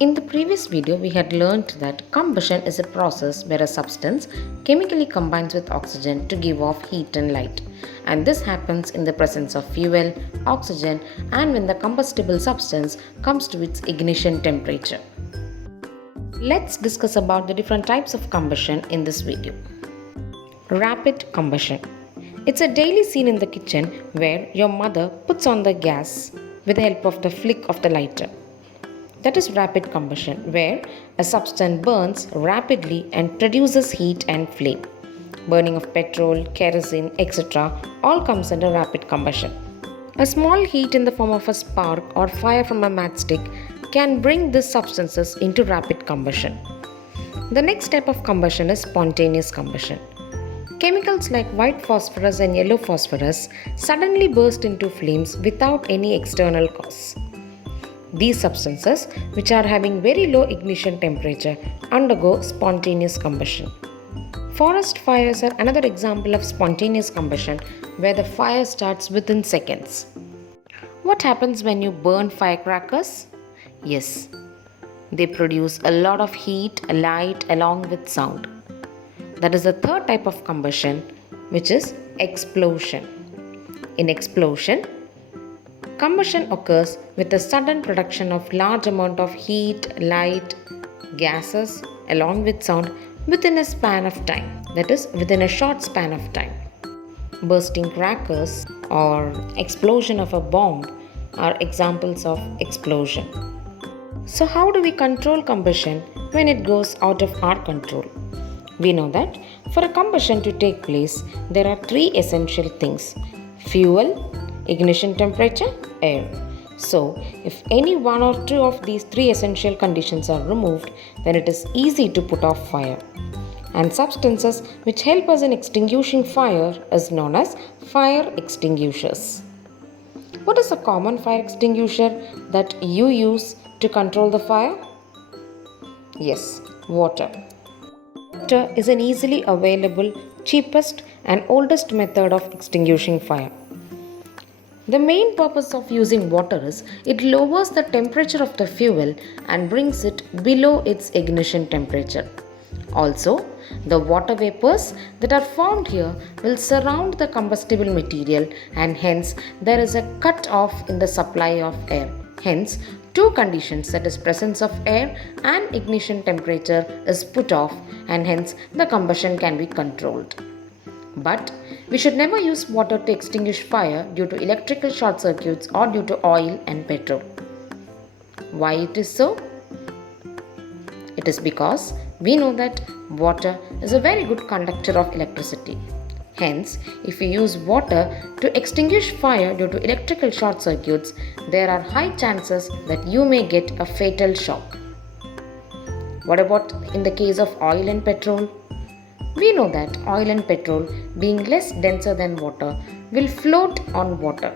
In the previous video, we had learned that combustion is a process where a substance chemically combines with oxygen to give off heat and light. And this happens in the presence of fuel, oxygen, and when the combustible substance comes to its ignition temperature. Let's discuss about the different types of combustion in this video. Rapid combustion. It's a daily scene in the kitchen where your mother puts on the gas with the help of the flick of the lighter. That is rapid combustion, where a substance burns rapidly and produces heat and flame. Burning of petrol, kerosene, etc. all comes under rapid combustion. A small heat in the form of a spark or fire from a matchstick can bring these substances into rapid combustion. The next type of combustion is spontaneous combustion. Chemicals like white phosphorus and yellow phosphorus suddenly burst into flames without any external cause. These substances, which are having very low ignition temperature, undergo spontaneous combustion. Forest fires are another example of spontaneous combustion where the fire starts within seconds. What happens when you burn firecrackers? Yes, they produce a lot of heat, light along with sound. That is the third type of combustion, which is explosion. In explosion, combustion occurs with the sudden production of large amount of heat, light, gases along with sound within a span of time, that is within a short span of time. Bursting crackers or explosion of a bomb are examples of explosion. So how do we control combustion when it goes out of our control? We know that for a combustion to take place, there are three essential things: fuel, ignition temperature, air. So, if any one or two of these three essential conditions are removed, then it is easy to put off fire. And substances which help us in extinguishing fire is known as fire extinguishers. What is a common fire extinguisher that you use to control the fire? Yes, water. Water is an easily available, cheapest and oldest method of extinguishing fire. The main purpose of using water is it lowers the temperature of the fuel and brings it below its ignition temperature. Also, the water vapors that are formed here will surround the combustible material and hence there is a cut off in the supply of air. Hence, two conditions, that is presence of air and ignition temperature, is put off and hence the combustion can be controlled. But we should never use water to extinguish fire due to electrical short circuits or due to oil and petrol. Why it is so? It is because we know that water is a very good conductor of electricity. Hence, if we use water to extinguish fire due to electrical short circuits, there are high chances that you may get a fatal shock. What about in the case of oil and petrol? We know that oil and petrol, being less denser than water, will float on water.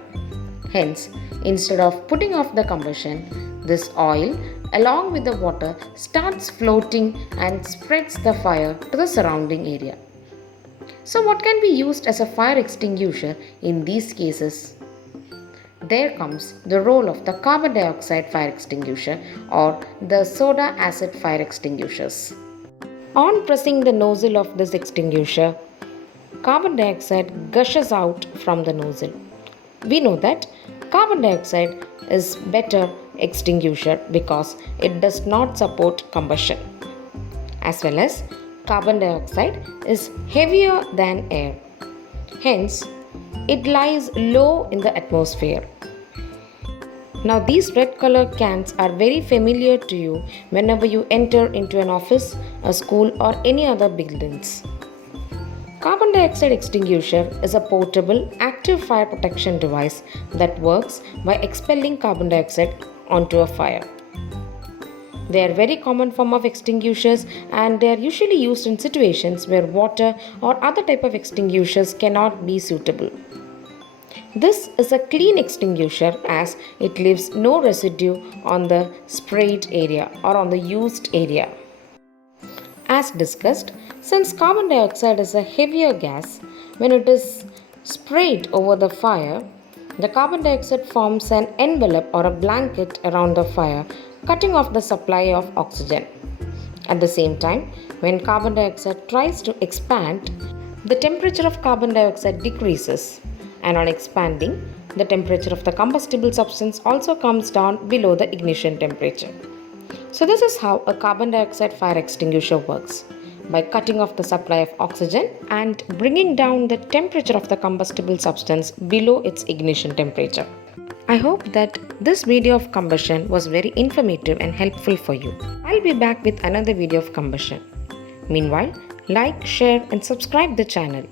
Hence, instead of putting off the combustion, this oil along with the water starts floating and spreads the fire to the surrounding area. So what can be used as a fire extinguisher in these cases? There comes the role of the carbon dioxide fire extinguisher or the soda acid fire extinguishers. On pressing the nozzle of this extinguisher, carbon dioxide gushes out from the nozzle. We know that carbon dioxide is better extinguisher because it does not support combustion. As well as carbon dioxide is heavier than air. Hence, it lies low in the atmosphere. Now these red color cans are very familiar to you whenever you enter into an office, a school or any other buildings. Carbon dioxide extinguisher is a portable active fire protection device that works by expelling carbon dioxide onto a fire. They are very common form of extinguishers and they are usually used in situations where water or other type of extinguishers cannot be suitable. This is a clean extinguisher as it leaves no residue on the sprayed area or on the used area. As discussed, since carbon dioxide is a heavier gas, when it is sprayed over the fire, The carbon dioxide forms an envelope or a blanket around the fire, cutting off the supply of oxygen. At the same time, when carbon dioxide tries to expand, the temperature of carbon dioxide decreases, and on expanding, the temperature of the combustible substance also comes down below the ignition temperature. So, this is how a carbon dioxide fire extinguisher works, by cutting off the supply of oxygen and bringing down the temperature of the combustible substance below its ignition temperature. I hope that this video of combustion was very informative and helpful for you. I'll be back with another video of combustion. Meanwhile, like, share and subscribe the channel.